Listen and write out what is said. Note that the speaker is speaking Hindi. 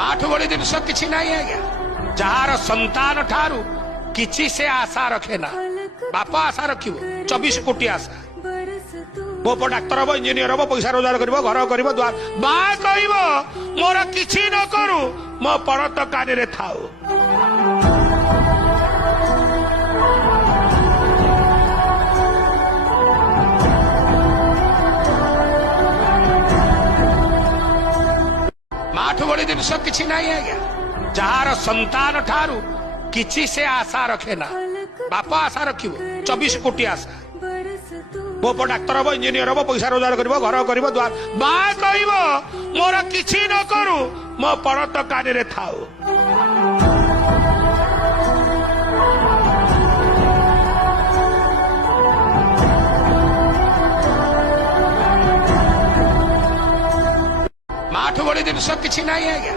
माठु बड़ी जिनस कि नहीं आज्ञा जार संतान ठारू किछि से आशा रखे ना बाप आशा रखिब 24 कोटी आशा मो पर डाक्तर हम इंजीनियर हम पैसा रोजगार कर घर कर द्वार बा कह मोर किछि न करू मो पड़त कानी रे थाऊ माठु बड़ी जिनस कि नहीं आज्ञा जार संतान ठारू किछि से आशा रखे ना बाप आशा रखिब 24 कोटी आशा मो पर डाक्तर हम इंजीनियर हम पैसा रोजगार कर घर कर द्वार बा कह मोर किछि न करू मो पड़त कानी रे थाऊ माठु बड़ी जिनस कि नहीं आज्ञा।